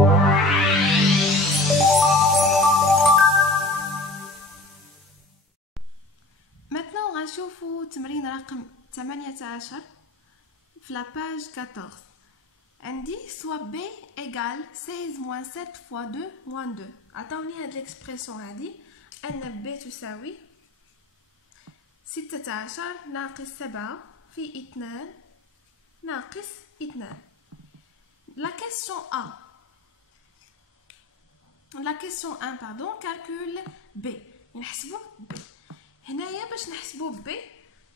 Maintenant غنشوفو تمرين رقم 18 في la page 14. عندي soit b égale 16 moins 7 fois 2 moins 2. عطاوني هاد l'expression هادي أن b تساوي 16 ناقص 7 في 2 ناقص 2. La question 1 pardon, calcule b. نحسبو b. هنايا باش نحسبو b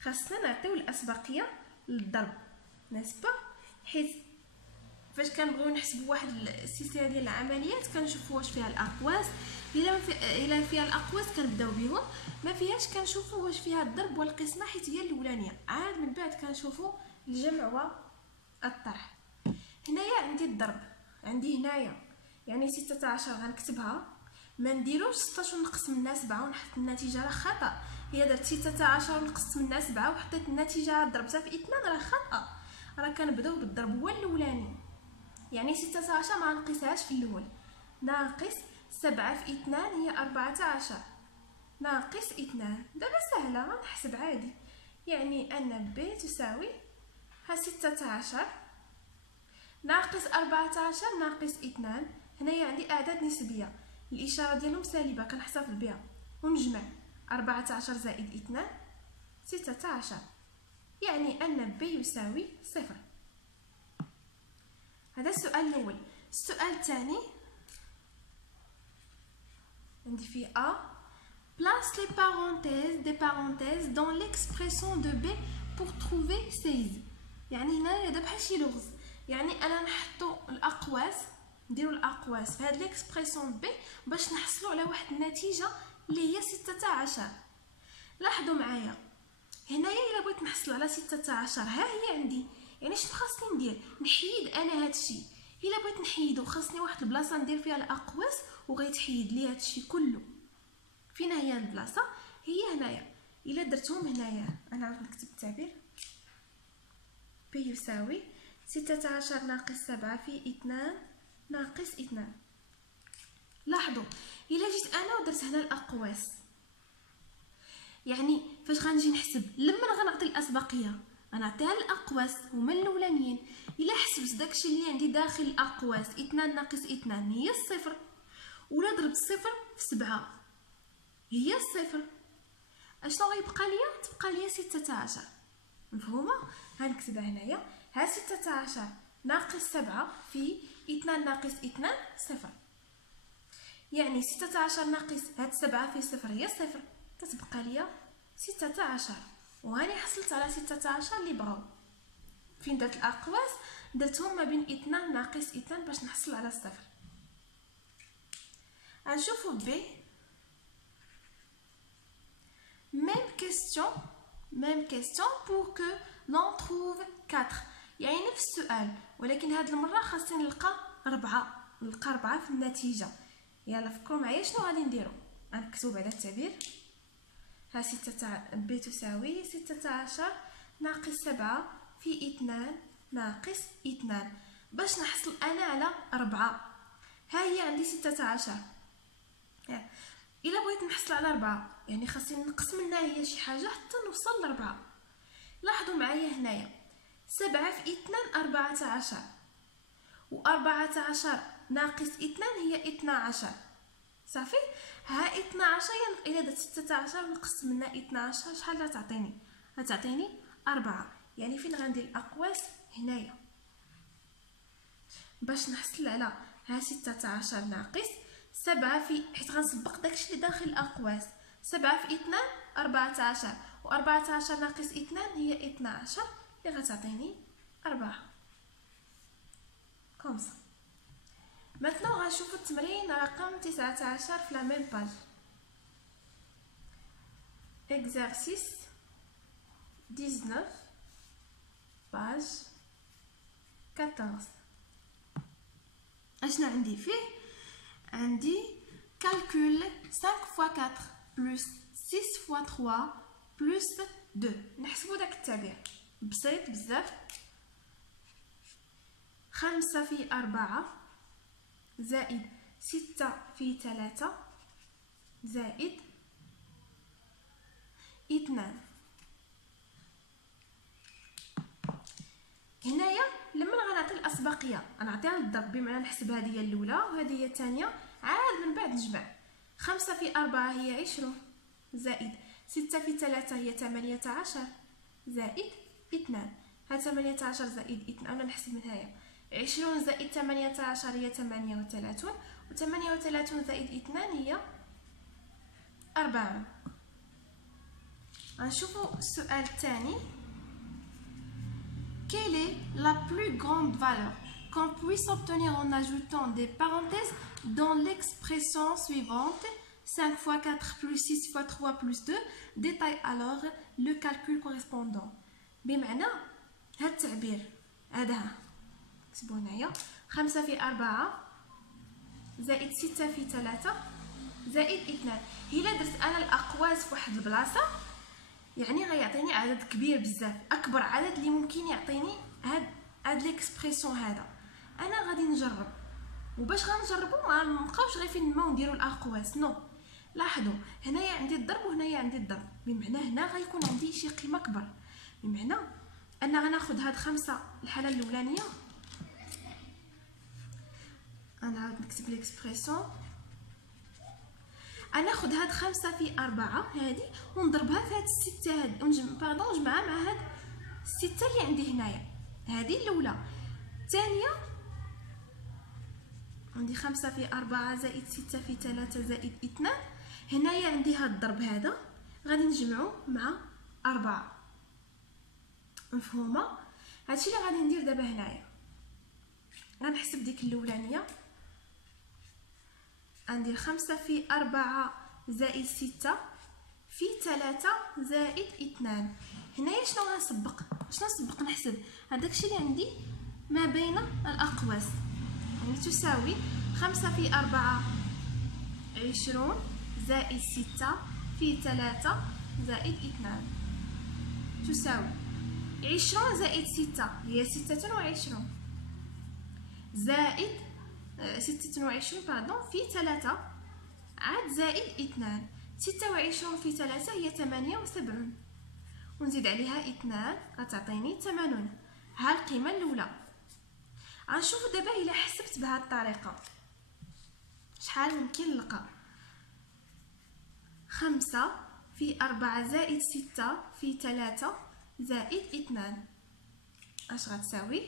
خاصنا نعطيو الأسبقية للضرب نسبة، حيت فاش كنبغيو نحسبوا واحد السلسله ديال العمليات كنشوفوا واش فيها الاقواس. الا فيها الاقواس كنبداو بهم، ما فيهاش كنشوفوا واش فيها الضرب والقسمه حيت هي الاولانيه، عاد من بعد كنشوفوا الجمع والطرح. هنايا عندي الضرب، عندي هنايا يعني 16 غنكتبها، ما نديروش 16 ونقسم منها 7 ونحط النتيجه راه خطا. هي درت 16 ونقصت منها 7 وحطيت النتيجه ضربتها في 2 راه خطا، راه كنبداو بالضرب هو الاولاني. يعني 16 ما نقيسهاش في الاول، ناقص 7 في 2 هي 14 ناقص 2. دابا سهله غنحسب عادي، يعني ان ب تساوي ها 16 ناقص 14 ناقص 2. هنايا عندي اعداد نسبيه الاشاره ديالهم سالبه كنحتفظ بها ونجمع 14 زائد 2 16، يعني ان ب يساوي 0. هذا السؤال الاول. السؤال الثاني عندي فيه A. Place les parenthèses dans l'expression de B pour trouver 16. يعني هنا هذا بحال شي لغز، يعني انا نحطو الاقواس، نديرو الاقواس في هاد ليكسبريسيون B باش نحصلوا على واحد النتيجه اللي هي 16. لاحظوا معايا هنايا الا بغيت نحصل على 16 ها هي عندي، يعني شنو خاصني ندير؟ نحيد انا هادشي. الا بغيت نحيدو خاصني واحد البلاصه ندير فيها الاقواس وغيتحيد لي هادشي كله. فين هي البلاصه؟ هي هنايا. الا درتهم هنايا انا عاود نكتب التعبير ب يساوي 16 ناقص 7 في 2 ناقص 2. لاحظوا الا جيت انا ودرت هنا الاقواس، يعني فاش غنجي نحسب لما غنعطي الاسبقيه غنعطيها الاقواس هما الاولانيين. الا حسبت داكشي اللي عندي داخل الاقواس 2 ناقص 2 هي الصفر، ولا ضربت صفر في 7 هي الصفر، اشنو غيبقى ليا؟ تبقى ليا 16. مفهومه؟ غنكتبها هنايا ها 16 ناقص 7 في 2 ناقص 2 صفر، يعني 16 ناقص هاد 7 في صفر هي صفر، كتبقى ليا 16. وهاني حصلت على 16 اللي بغاو. فين درت الاقواس؟ درتهم ما بين 2 ناقص 2 باش نحصل على الصفر. غنشوفو بي même question pour que l'on trouve 4. يعني نفس السؤال ولكن هاد المره خاصني نلقى 4 في النتيجه. يلا فكروا معايا شنو غادي نديرو. غنكتبو بعدا التعبير ها 6 ب تساوي 16 ناقص 7 في 2 ناقص 2 باش نحصل انا على 4. ها هي عندي 16. الا بغيت نحصل على 4 يعني خاصني نقص منها هي شي حاجه حتى نوصل ل 4. لاحظوا معايا هنايا 7 في 2 14 و14 ناقص 2 هي 12 صافي. ها 12 الا درت 16 ونقص منها 12 شحال غتعطيني؟ غتعطيني 4. يعني فين غندير الاقواس؟ هنايا باش نحصل على ها 16 ناقص 7 في، حيت غنسبق داكشي اللي داخل الاقواس. 7 في 2 14 و14 ناقص 2 هي 12 اللي غتعطيني 4 كومسا. maintenant غنشوفو التمرين رقم 19 في لا ميم باج. exercice 19 page 14. اشنا عندي فيه؟ عندي calcul 5 fois 4 plus 6 fois 3 plus 2. نحسبو داك التعبير بسيط بزاف. 5 في 4 زائد 6 في 3 زائد 2. هنايا لما غنعطي الاسبقيه غنعطيها للضرب، بمعنى نحسب هذه هي الاولى وهذه هي الثانيه، عاد من بعد نجمع. 5 في 4 هي 20 زائد 6 في 3 هي 18 زائد 2. ها 18 زائد 2 ولا نحسب من هنايا 20 زائد 18 هي 38 و 38 زائد 2 هي 40. غنشوفوا السؤال الثاني. Quelle est la plus grande valeur qu'on puisse obtenir en ajoutant des parenthèses dans l'expression suivante 5 fois 4 plus 6 fois 3 plus 2. Détaille alors le calcul correspondant. بمعنى هذا التعبير هذا نكتبو هنايا 5 في 4 زائد 6 في 3 زائد 2. إلا درت انا الاقواس فواحد البلاصه يعني غيعطيني عدد كبير بزاف، اكبر عدد اللي ممكن يعطيني هاد ليكسبريسيون هذا. انا غادي نجرب، وباش غنجربو ما نبقاوش غير فين ما نديرو الاقواس، نو. لاحظوا هنايا عندي الضرب وهنايا عندي الضرب، بمعنى هنا غيكون عندي شي قيمه كبر، بمعنى انا غناخذ هاد 5 الحاله الاولانيه. انا عاود نكتب ليكسبريسيون، انا ناخذ هاد 5 في 4 هادي ونضربها في هاد 6 هادي ونجمعها مع هاد 6 اللي عندي هنايا. هادي الاولى. الثانيه عندي 5 في 4 زائد 6 في 3 زائد 2. هنايا عندي هاد الضرب هذا غادي نجمعو مع 4. مفهومه؟ هادشي اللي غادي ندير دابا هنايا. غنحسب ديك الاولانيه، غندير 5 في 4 زائد 6 في 3 زائد 2. هنايا شنو غنسبق؟ نحسب هذاك الشيء اللي عندي ما بين الاقواس، يعني تساوي 5 في 4 20 زائد 6 في 3 زائد 2 تساوي 20 زائد 6 هي 26 زائد 26 في 3 عاد زائد 2. 26 في 3 هي 78 ونزيد عليها 2 غتعطيني 80. ها القيمه الاولى. غنشوف دابا الا حسبت بهذه الطريقه شحال ممكن نلقى. 5 في 4 زائد 6 في 3 زائد 2 اش غتساوي؟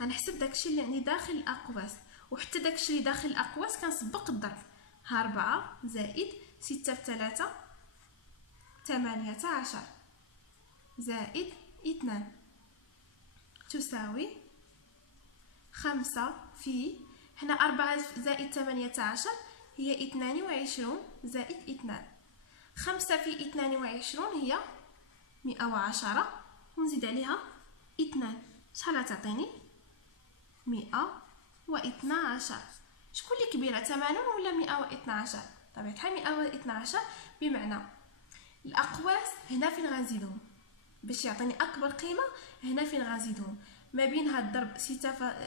غنحسب داكشي اللي عندي داخل الاقواس، وحتى داكشي اللي داخل الاقواس كنسبق الضرب. ها 4 زائد 6 في 3 18 زائد 2 تساوي 5 في هنا 4 زائد 18 هي 22 زائد 2. 5 في 22 هي 110 ونزيد عليها 2 شحال غتعطيني؟ 112. شكون اللي كبيره 80 ولا 112؟ طبيعه الحال 112، بمعنى الاقواس هنا فين غنزيدهم باش يعطيني اكبر قيمه. هنا فين غنزيدهم ما بين هاد الضرب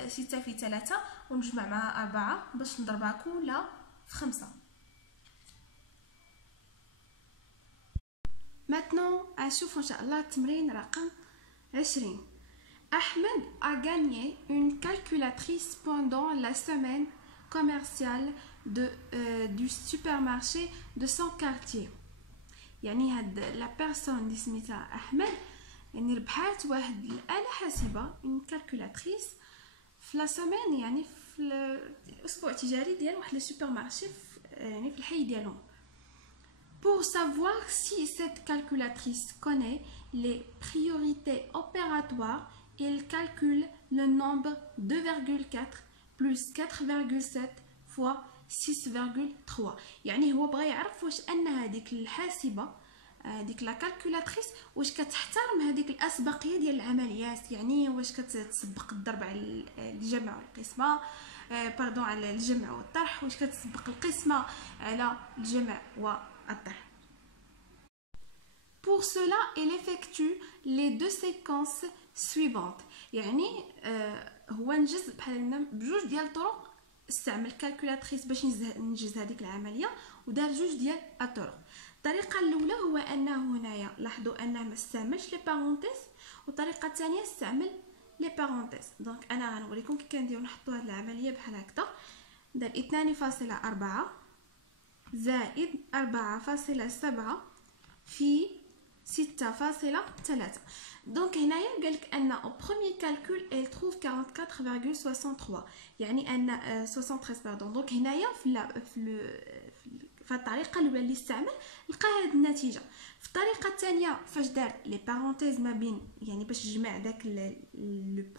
6 في 3 ونجمع مع 4 باش نضربها كلها في 5. Maintenant نشوفوا ان شاء الله التمرين رقم 20. Ahmed a gagné une calculatrice pendant la semaine commerciale du supermarché de son quartier. يعني هاد لا بيرسون اللي سميتها احمد يعني ربحات واحد الآلة حاسبة une calculatrice في لا سيمين، يعني في الاسبوع التجاري ديال واحد السوبر مارشي يعني في الحي ديالهم. Pour savoir si cette calculatrice connaît les priorités opératoires, il calcule le nombre 2,4 plus 4,7 fois 6,3. يعني هو بغى يعرف واش ان هذيك الحاسبه ديك لا كالكولاتريس واش كتحترم هذيك الاسبقيه ديال العمليات، يعني واش كتسبق الضرب على الجمع والقسمه باردون على الجمع والطرح، واش كتسبق القسمه على الجمع والطرح. Pour cela, il effectue les deux séquences suivantes. يعني هو نجز بحال بجوج ديال الطرق استعمل كالكولاتريس باش ننجز هذيك العمليه، ودار جوج ديال الطرق. الطريقه الاولى هو انه هنايا لاحظوا انه ما استعملش لي بارونتيز، والطريقه الثانيه استعمل لي بارونتيز. دونك انا غنوريكم كي كنديرو نحطوا هذه العمليه بحال هكذا. دار 2.4 زائد 4.7 في 6.3. دونك هنايا قالك ان او بروميير كالكول elle trouve 44.63 يعني ان 73 باردون. دونك هنايا في الطريقه الاولى اللي استعمل لقى هذه النتيجه. في الطريقه الثانيه فاش دار لي بارونتيز ما بين يعني باش يجمع داك لو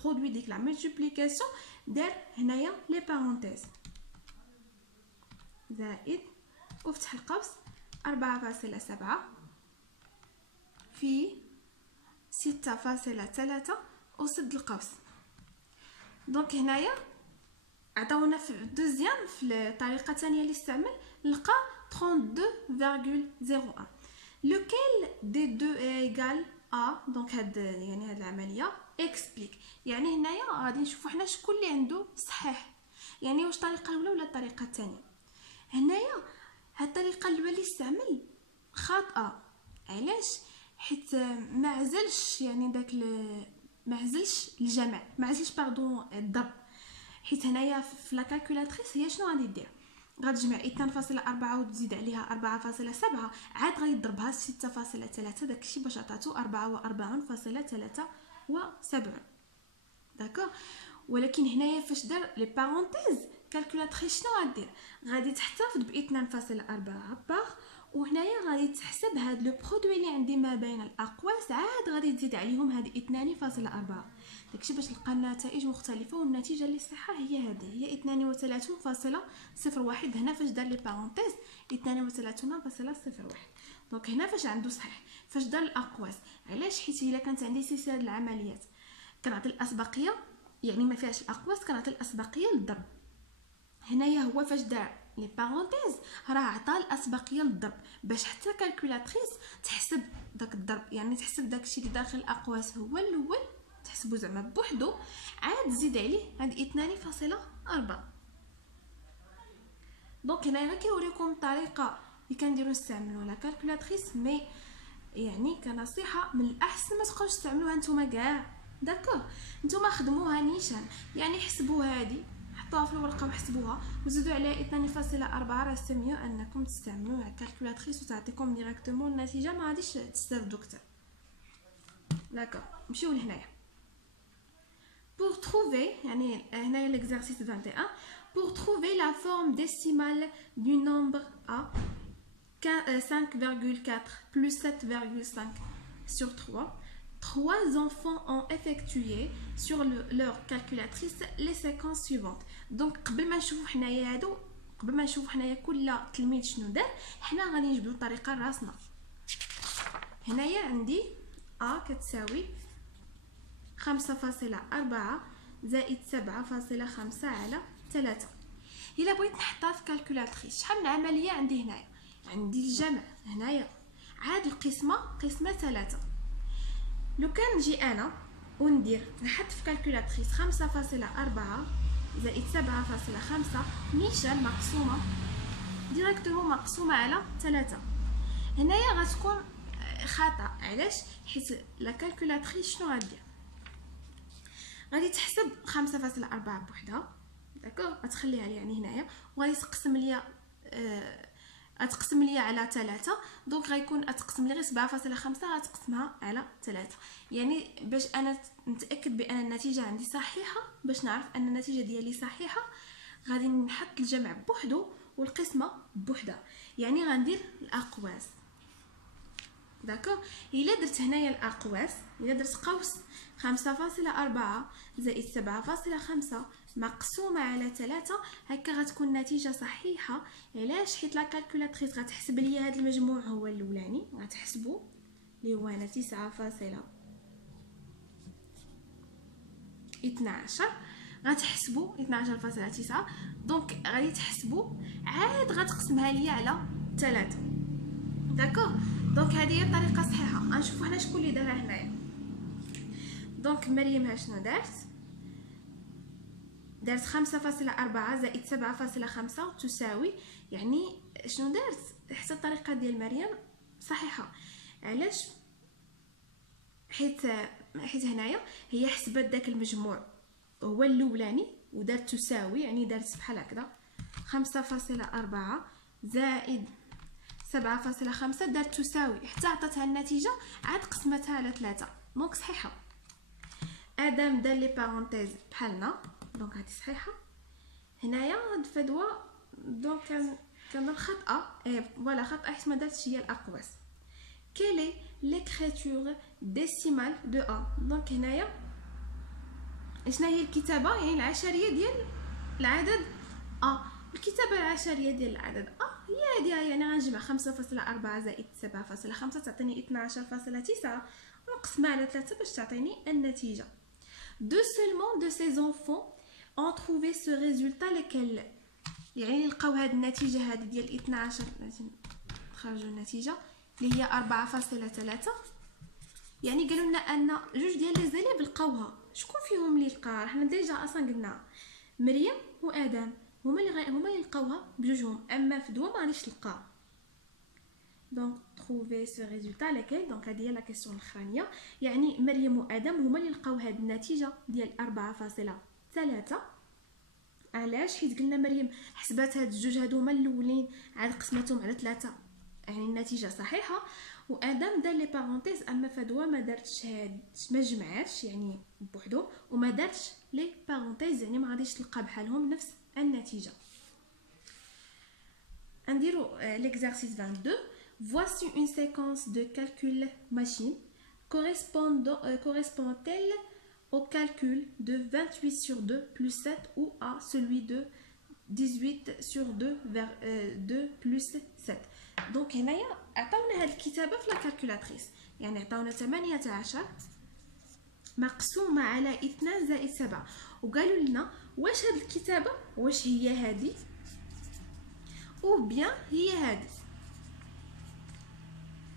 برودوي ديك لا مولتيبليكاسيون، دار هنايا لي بارونتيز زائد وفتح القوس 4.7 في 6.3 وسد القوس. دونك هنايا عطاونا في الدوزيام في الطريقه الثانيه اللي استعمل لقى 32.01. lequel des deux est égal à دونك هاد يعني هاد العمليه اكسبليك. يعني هنايا غادي نشوفوا حنا شكون اللي عنده صحيح، يعني واش الطريقه الاولى ولا الطريقه الثانيه. هنايا هاد الطريقه الاولى اللي استعمل خاطئه. علاش؟ حيت ما عزلش يعني داك ما عزلش الجمع، ما عزلش باردون الضرب. حيت هنايا في لا كالكولاتريس هي شنو غادي دير؟ غتجمع 2.4 وتزيد عليها 4.7 عاد غادي تضربها 6.3 داكشي باش عطاتو 44.73. داكوغ. ولكن هنايا فاش دار لي بارونتيز كالكولاتريس شنو غادير؟ غادي تحتفظ ب 2.4 باغ، وهنايا غادي تحسب هاد لو برودوي اللي عندي ما بين الاقواس عاد غادي تزيد عليهم هاد 2.4. داكشي باش لقى نتائج مختلفه، والنتيجه اللي صحيحه هي هذه، هي 32.01. هنا فاش دار لي بارونتيز 32.01. دونك هنا فاش عنده صحيح فاش دار الاقواس. علاش؟ حيت الا كانت عندي سلسله العمليات كنعطي الاسبقيه يعني ما فيهاش الاقواس كنعطي الاسبقيه للضرب. هنايا هو فاش دار لي بارونتيز راه عطى الاسبقيه للضرب باش حتى كالكولاتريس تحسب داك الضرب، يعني تحسب داكشي اللي داخل الاقواس هو الاول تحسبو زعما بوحدو، عاد زيد عليه هاد 2.4. دونك هنايا غير كيوريكم الطريقه اللي كنديرو نستعملو لا كالكولاتريس، مي يعني كنصيحه من الاحسن ما تبقاوش تستعملوها نتوما كاع. داكوغ، نتوما خدموها نيشان، يعني حسبوا هادي حطوها في الورقه وحسبوها وزيدوا عليها 2.4. راه سميو انكم تستعملوا كالكولاتريس وتعطيكم ديريكتومون النتيجه، ما غاديش تستافدوا كتر. داكوغ، نمشيو لهنايا. pour trouver يعني هنايا l'exercice 21 pour trouver la forme décimale du nombre a 5,4 plus 7,5 sur 3. Trois enfants ont effectué sur leur calculatrice les séquences suivantes. Donc قبل ما نشوفوا حنايا هادو، قبل ما نشوفوا حنايا كل تلميذ شنو دار، حنا غادي نجبدوا الطريقه لراسنا. هنايا عندي a كتساوي 5.4 زائد 7.5 على 3. الا بغيت نحطها في كالكولاتريس شحال من عمليه عندي هنايا؟ عندي الجمع هنايا، عاد القسمه قسمه 3. لو كان نجي انا وندير نحط في كالكولاتريس 5.4 زائد 7.5 نيشان مقسومه ديريكتومون مقسومه على 3، هنايا غتكون خطا. علاش؟ حيت لا كالكولاتريس شنو غادير؟ غادي تحسب 5.4 بوحدها، داكوغ، غتخليها لي يعني هنايا، وغادي تقسم ليا غتقسم ليا على 3. دونك غيكون غتقسم لي غير 7.5 غتقسمها على 3. يعني باش انا نتاكد بان النتيجه عندي صحيحه، باش نعرف ان النتيجه ديالي صحيحه غادي نحط الجمع بوحدو والقسمه بوحدها، يعني غندير الاقواس. داكوغ، الا درت هنايا الاقواس، الا درت قوس 5.4 زائد 7.5 مقسومه على 3 هكا غتكون النتيجه صحيحه. علاش؟ حيت لا كالكولاتريس غتحسب لي هذا المجموع هو الاولاني، غتحسبو اللي هو هنا 9.12 غتحسبو 12.9. دونك غادي تحسبو عاد غتقسمها ليا على 3. داكوغ، دونك هذه هي الطريقه الصحيحه. غنشوفوا حنا شكون اللي دارها هنايا. دونك مريم ها شنو دارت؟ دارت 5.4 زائد 7.5 تساوي، يعني شنو دارت؟ حتى الطريقه ديال مريم صحيحه. علاش؟ حيت هنايا هي حسبت داك المجموع هو الاولاني ودارت تساوي، يعني دارت بحال هكذا 5.4 زائد 7.5 دارت تساوي حتى عطاتها النتيجه، عاد قسمتها على 3. دونك صحيحه. ادم دار لي بارونتيز بحالنا، دونك هذه صحيحه. هنايا هاد الفدوى دونك كان الخطا، فوالا خطا حيت ما دارتش هي الاقواس. quelle est l'écriture décimale de a. دونك هنايا شنو هي الكتابه؟ يعني العشريه ديال العدد ا. الكتابه العشريه ديال العدد ا هي هذه، يعني غنجمع 5.4 زائد 7.5 تعطيني 12.9 ونقسمها على 3 باش تعطيني النتيجه. Deux seulement de ces enfants ont trouvé ce résultat lequel. يعني لقاو هاد النتيجه هذه ديال 12، نخرجوا النتيجه اللي هي 4.3. يعني قالوا لنا ان جوج ديال لي زيليف لقاوها. شكون فيهم اللي لقاها؟ حنا ديجا اصلا قلنا مريم وادم هما اللي لقاوها بجوجهم، اما فدوى ما غاديش تلقاها. دونك trouver ce résultat lequel. دونك هذه هي لا كيسيون الاخرانيه، يعني مريم وادم هما اللي لقاو هاد النتيجه ديال 4.3. علاش؟ حيت قلنا مريم حسبات هاد الجوج هادو هما الاولين عاد قسمتهم على 3، يعني النتيجه صحيحه. وادم دار لي بارونتيز، اما فدوى ما دارتش هاد، ما جمعاتش يعني بوحدو وما دارتش لي بارونتيز، يعني ما غاديش تلقى بحالهم نفس النتيجه. نديرو l'exercice 22. Voici une séquence de calcul machine. Correspond-elle au calcul de 28 sur 2 plus 7 ou à celui de 18 sur 2 vers 2 plus 7. دونك هنايا عطاونا هاد الكتابه في لا كالكولاتريس، يعني عطاونا 18 مقسومه على 2 زائد 7، وقالوا لنا واش هاد الكتابه واش هي هادي او بيان هي هادي.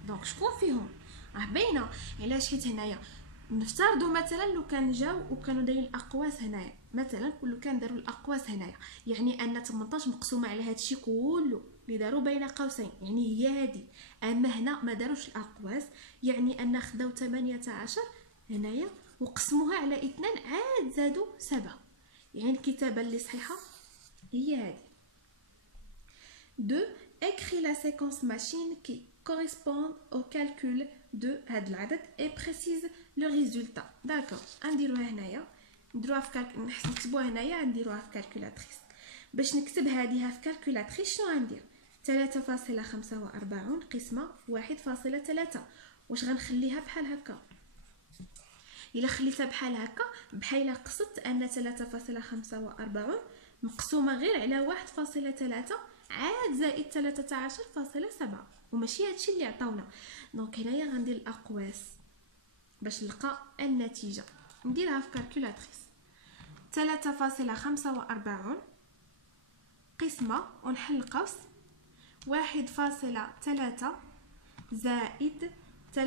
دونك شكون فيهم؟ راه باينه. علاش؟ حيت هنايا نفترضوا مثلا لو كان جاو وكانوا دايرين الاقواس هنايا، مثلا لو كان داروا الاقواس هنايا، يعني ان 18 مقسومه على هادشي كله اللي داروا بين قوسين، يعني هي هادي. اما هنا ما داروش الاقواس، يعني ان خداو 18 هنايا وقسموها على 2 عاد زادوا 7، يعني الكتابه اللي صحيحه هي هادي. 2. Écris la séquence machine qui correspond au calcul de هاد العدد et précise le résultat. داكور، نديروها هنايا، نديروها في نكتبوها هنايا، نديروها في كالكولاتريس. باش نكتب هذه في كالكولاتريس شنو غندير؟ 3.45 قسمه 1.3. واش غنخليها بحال هكا؟ الا خليتها بحال هكا بحال قصدت ان 3.45 مقسومه غير على 1.3 عاد زائد 13.7، وماشي هادشي اللي عطاونا. دونك هنايا غندير الاقواس باش نلقى النتيجه. نديرها في كالكولاتريس 3.45 قسمه ونحل القوس 1.3 زائد 13.7.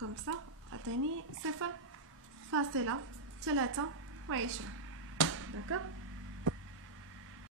كوم سا عطيني 0.23. داكوغ.